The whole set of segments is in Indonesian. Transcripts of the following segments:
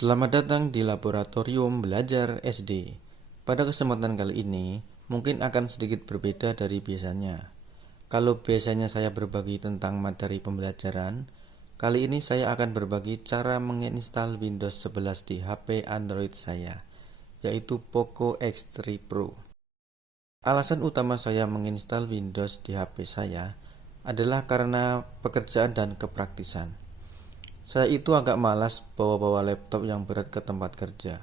Selamat datang di Laboratorium Belajar SD. Pada kesempatan kali ini, mungkin akan sedikit berbeda dari biasanya. Kalau biasanya saya berbagi tentang materi pembelajaran, kali ini saya akan berbagi cara menginstal Windows 11 di HP Android saya, yaitu Poco X3 Pro. Alasan utama saya menginstal Windows di HP saya adalah karena pekerjaan dan kepraktisan. Saya itu agak malas bawa-bawa laptop yang berat ke tempat kerja.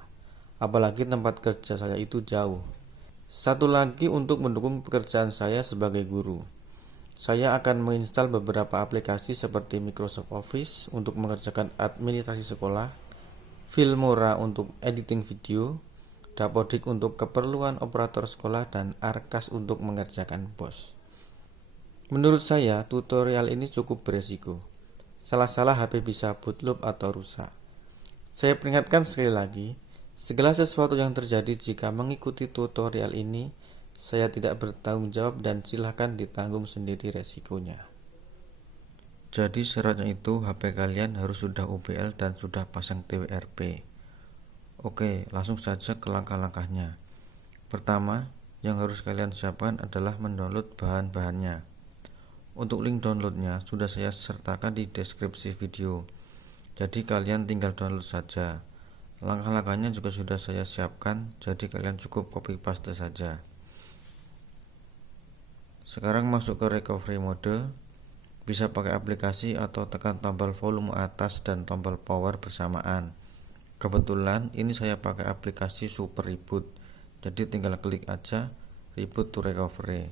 Apalagi tempat kerja saya itu jauh. Satu lagi untuk mendukung pekerjaan saya sebagai guru. Saya akan menginstal beberapa aplikasi seperti Microsoft Office untuk mengerjakan administrasi sekolah, Filmora untuk editing video, Dapodik untuk keperluan operator sekolah, dan Arkas untuk mengerjakan BOS. Menurut saya, tutorial ini cukup beresiko. Salah-salah HP bisa bootloop atau rusak. Saya peringatkan sekali lagi, segala sesuatu yang terjadi jika mengikuti tutorial ini, saya tidak bertanggung jawab dan silakan ditanggung sendiri resikonya. Jadi syaratnya itu HP kalian harus sudah UBL dan sudah pasang TWRP. Oke, langsung saja ke langkah-langkahnya. Pertama, yang harus kalian siapkan adalah mendownload bahan-bahannya. Untuk link downloadnya sudah saya sertakan di deskripsi video, jadi kalian tinggal download saja. Langkah-langkahnya juga sudah saya siapkan, jadi kalian cukup copy paste saja. Sekarang masuk ke recovery mode, bisa pakai aplikasi atau tekan tombol volume atas dan tombol power bersamaan. Kebetulan ini saya pakai aplikasi Super Reboot, jadi tinggal klik aja reboot to recovery.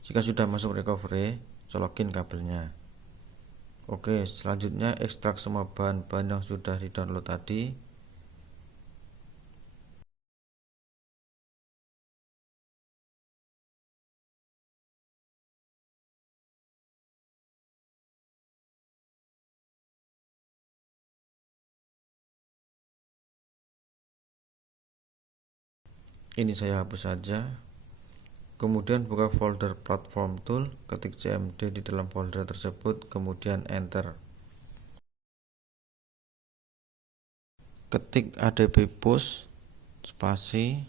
Jika sudah masuk recovery, colokin kabelnya. Oke, selanjutnya ekstrak semua bahan-bahan yang sudah di-download tadi. Ini saya hapus saja. Kemudian buka folder platform tool, ketik cmd di dalam folder tersebut, kemudian enter. Ketik adb push spasi.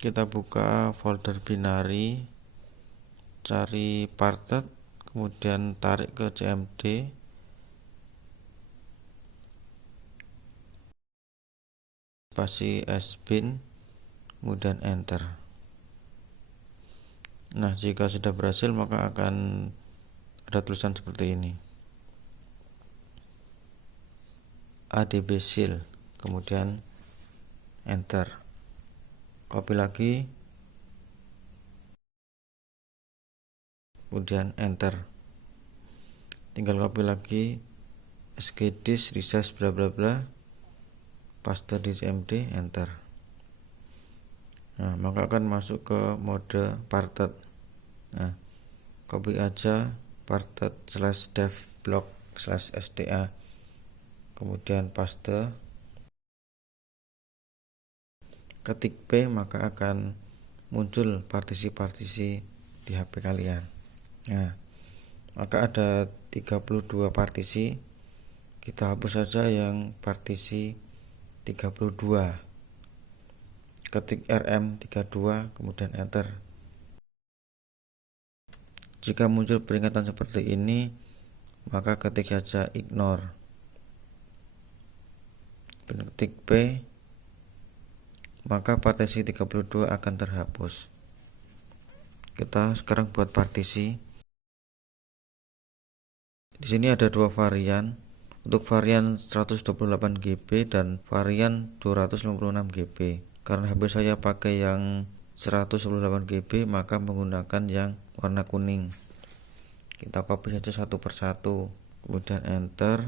Kita buka folder binary, cari parted, kemudian tarik ke cmd. Spasi sbin, kemudian enter. Nah, jika sudah berhasil maka akan ada tulisan seperti ini, adb seal, kemudian enter. Copy lagi, kemudian enter. Tinggal copy lagi, sgdisk resize bla bla bla, paste di cmd, enter. Nah, maka akan masuk ke mode parted. Nah, copy aja parted /dev block /sta, kemudian paste, ketik P, maka akan muncul partisi-partisi di HP kalian. Nah, maka ada 32 partisi. Kita hapus saja yang partisi 32. Ketik rm32, kemudian enter. Jika muncul peringatan seperti ini, maka ketik saja ignore. Ketik P, maka partisi 32 akan terhapus. Kita sekarang buat partisi. Di sini ada dua varian. Untuk varian 128 GB dan varian 256 GB. Karena HP saya pakai yang 128 GB, maka menggunakan yang warna kuning. Kita copy saja satu persatu, kemudian enter,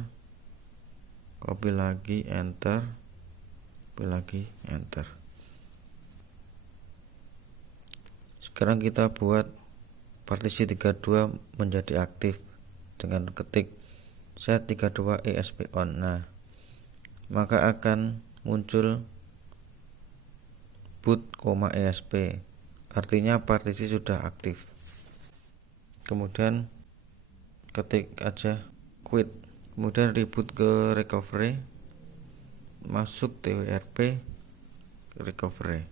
copy lagi, enter, copy lagi, enter. Sekarang kita buat partisi 32 menjadi aktif dengan ketik set 32 ESP on. Nah, maka akan muncul boot, ESP, artinya partisi sudah aktif. Kemudian ketik aja quit, kemudian reboot ke recovery, masuk twrp ke recovery.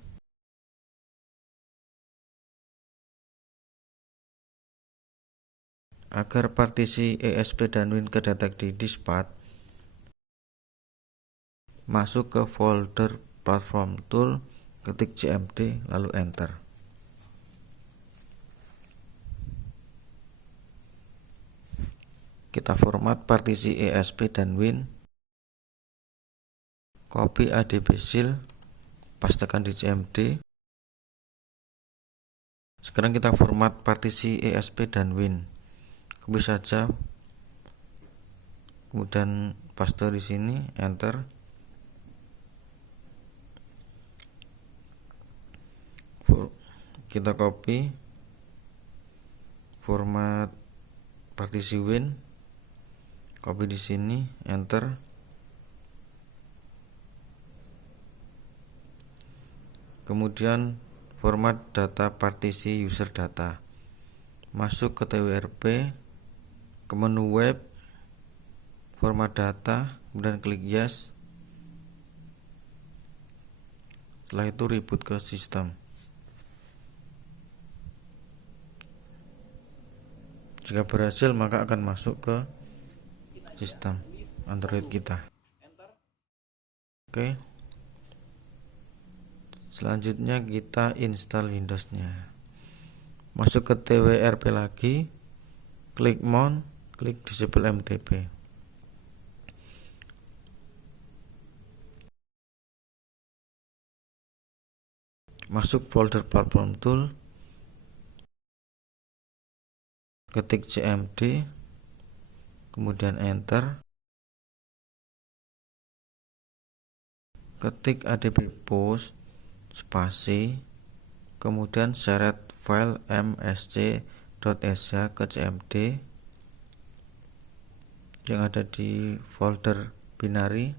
Agar partisi ESP dan Win kedetek di diskpart, masuk ke folder platform tool, ketik cmd lalu enter. Kita format partisi ESP dan Win, copy adbsil, pastekan di cmd. Sekarang kita format partisi ESP dan Win, copy saja, kemudian paste di sini, enter. Kita copy format partisi Win, copy di sini, enter. Kemudian format data partisi user data, masuk ke twrp, ke menu web, format data, kemudian klik yes. Setelah itu reboot ke sistem. Jika berhasil maka akan masuk ke sistem Android kita. Oke. Selanjutnya kita install Windows-nya. Masuk ke twrp lagi, klik mount, klik disable mtp. Masuk folder platform tool, ketik cmd, kemudian enter. Ketik adbpost spasi, kemudian seret file msc.sh ke cmd yang ada di folder binary.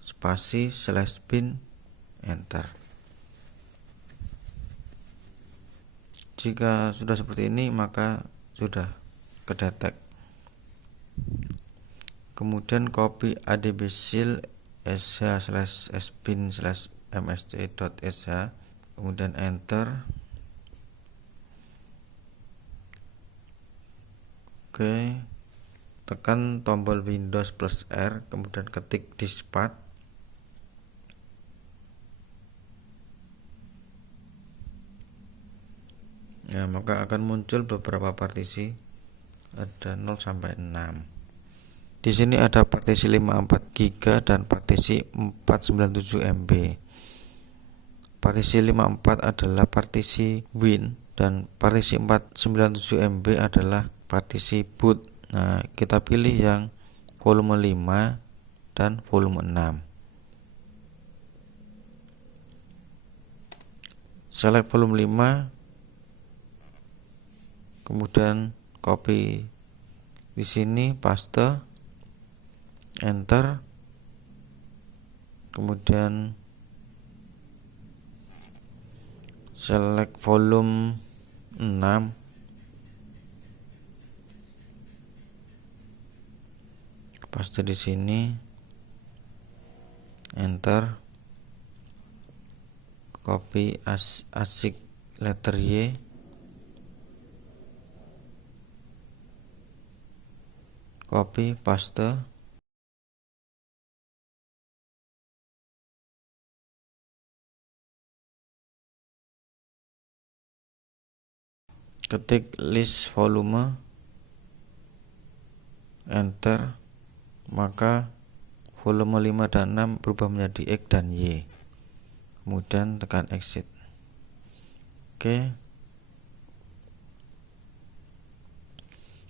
Spasi /bin, enter. Jika sudah seperti ini maka sudah kedetek. Kemudian copy adbsil sh/sbin/msc.sh, kemudian enter. Oke, tekan tombol Windows plus R, kemudian ketik diskpart. Ya, maka akan muncul beberapa partisi, ada 0 sampai 6. Di sini ada partisi 54 GB dan partisi 497 MB. Partisi 54 adalah partisi Win dan partisi 497 MB adalah partisi boot. Nah, kita pilih yang volume 5 dan volume 6. Select volume 5, kemudian copy di sini, paste, enter. Kemudian select volume 6, paste di sini, enter. Copy ASIC letter Y, copy, paste. Ketik list volume, enter. Maka volume 5 dan 6 berubah menjadi X dan Y. Kemudian tekan exit. Oke.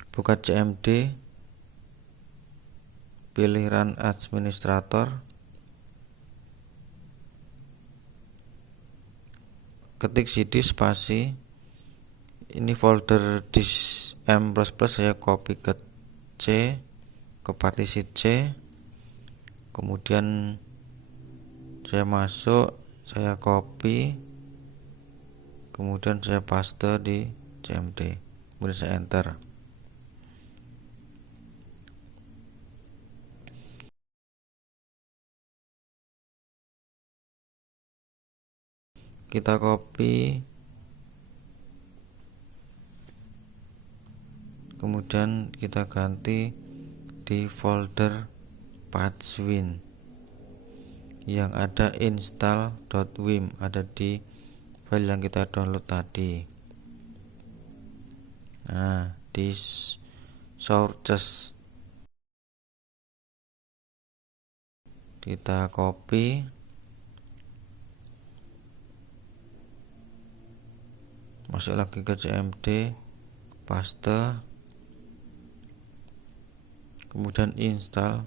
Buka cmd, pilih run administrator, ketik cd spasi, ini folder disk M++ saya copy ke C, ke partisi C, kemudian saya masuk, saya copy, kemudian saya paste di cmd, kemudian saya enter. Kita copy, kemudian kita ganti di folder patchwin yang ada install.wim, ada di file yang kita download tadi. Nah, di sources kita copy, masuk lagi ke cmd, paste, kemudian install,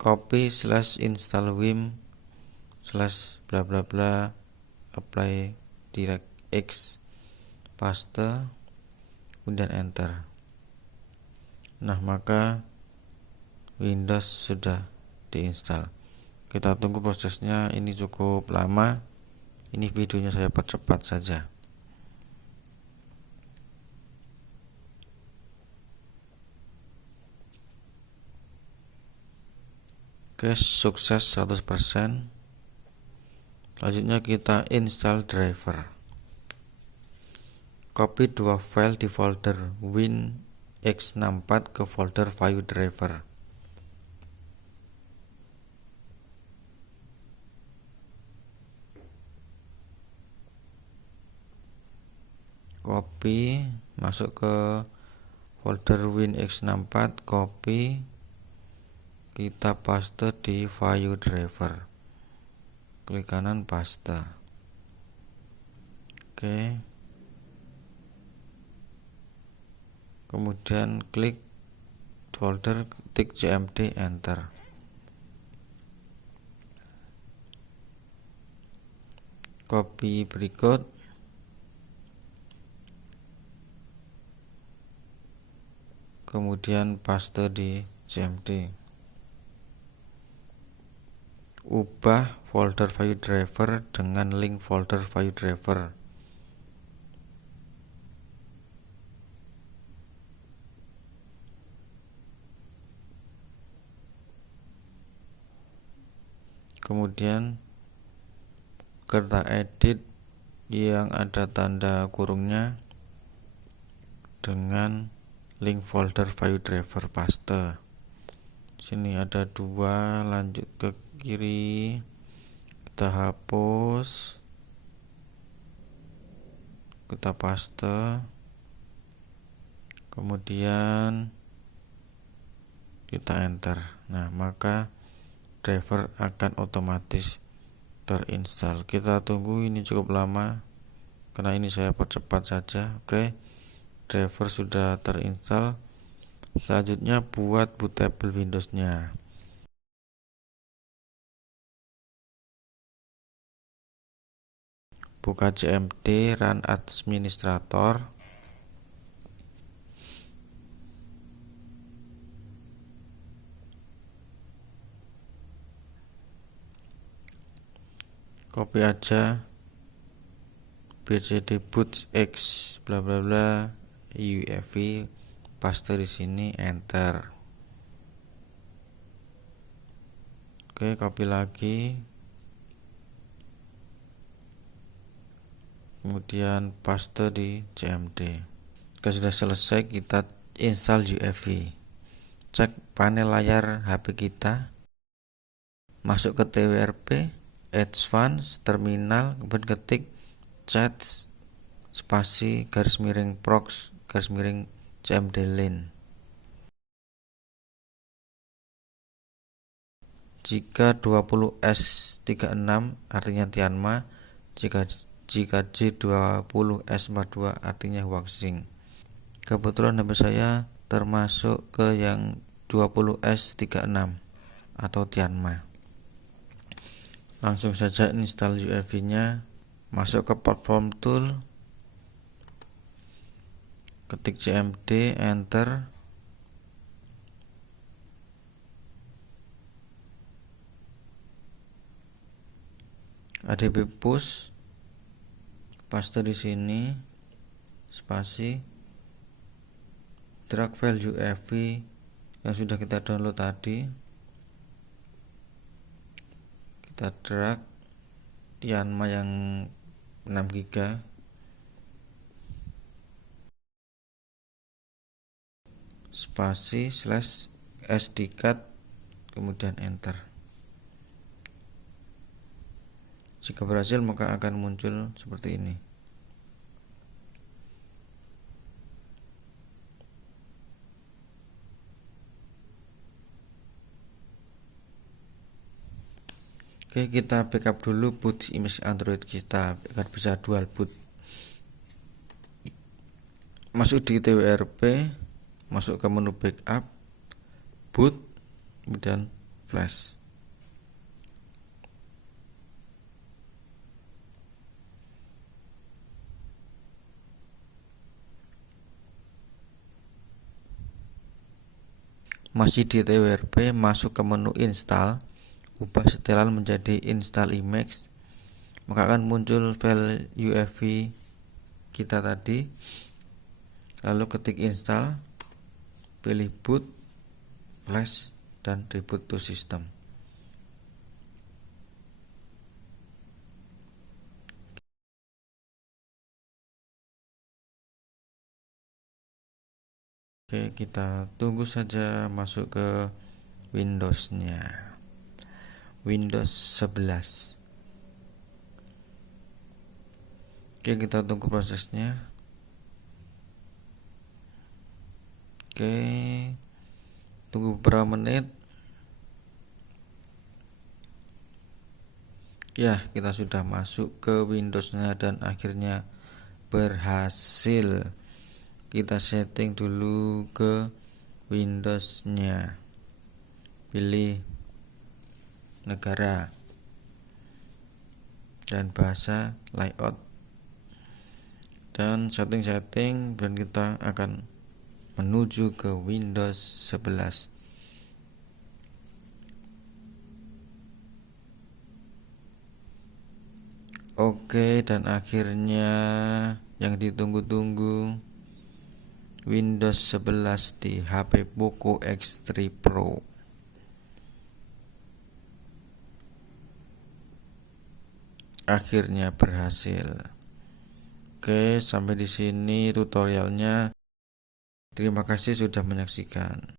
copy /install vim / bla bla bla apply directx, paste, kemudian enter. Nah, maka Windows sudah diinstal. Kita tunggu prosesnya, ini cukup lama. Ini videonya saya percepat saja. Oke, sukses 100%. Selanjutnya kita install driver. Copy dua file di folder WinX64 ke folder Vayu driver. Copy, masuk ke folder WinX64, copy, kita paste di Vayu driver. Klik kanan, paste. Oke. Kemudian klik folder, ketik cmd, enter. Copy berikut, kemudian paste di cmd. Ubah folder Vayu driver dengan link folder Vayu driver. Kemudian kita edit yang ada tanda kurungnya dengan link folder Vayu driver, paste. Sini ada dua, lanjut ke kiri, kita hapus, kita paste, kemudian kita enter. Nah, maka driver akan otomatis terinstall. Kita tunggu, ini cukup lama karena ini saya percepat saja. Oke, driver sudah terinstall. Selanjutnya buat bootable Windows-nya. Buka cmd, run administrator. Copy aja bcd boot x bla bla bla UEFI, paste di sini, enter. Oke, copy lagi, kemudian paste di cmd. Jika sudah selesai, kita install UEFI. Cek panel layar HP kita, masuk ke TWRP, Advanced, terminal, kemudian ketik chat spasi garis miring prox garis miring cmdlin. Jika 20S36 artinya Tianma, jika J20S42 artinya Huaxing. Kebetulan HP saya termasuk ke yang 20S36 atau Tianma. Langsung saja install UEFI-nya, masuk ke platform tool, ketik cmd, enter. adb push, paste di sini, spasi drag file UEFI yang sudah kita download tadi, kita drag Yanma yang 6 GB, spasi / SD card, kemudian enter. Jika berhasil maka akan muncul seperti ini. Oke, kita backup dulu boot image Android kita agar bisa dual boot. Masuk di TWRP, masuk ke menu backup, boot, kemudian flash. Masih di TWRP, masuk ke menu install, ubah setelan menjadi install image, maka akan muncul file UEFI kita tadi. Lalu ketik install, pilih boot, flash, dan reboot to system. Oke, kita tunggu saja masuk ke Windows-nya. Windows 11. Oke, kita tunggu prosesnya. Oke, tunggu beberapa menit. Ya, kita sudah masuk ke Windows-nya dan akhirnya berhasil. Kita setting dulu ke Windows-nya. Pilih negara dan bahasa, layout, dan setting-setting, dan kita akan menuju ke Windows 11. Oke, dan akhirnya yang ditunggu-tunggu, Windows 11 di HP Poco X3 Pro. Akhirnya berhasil. Oke, sampai di sini tutorialnya. Terima kasih sudah menyaksikan.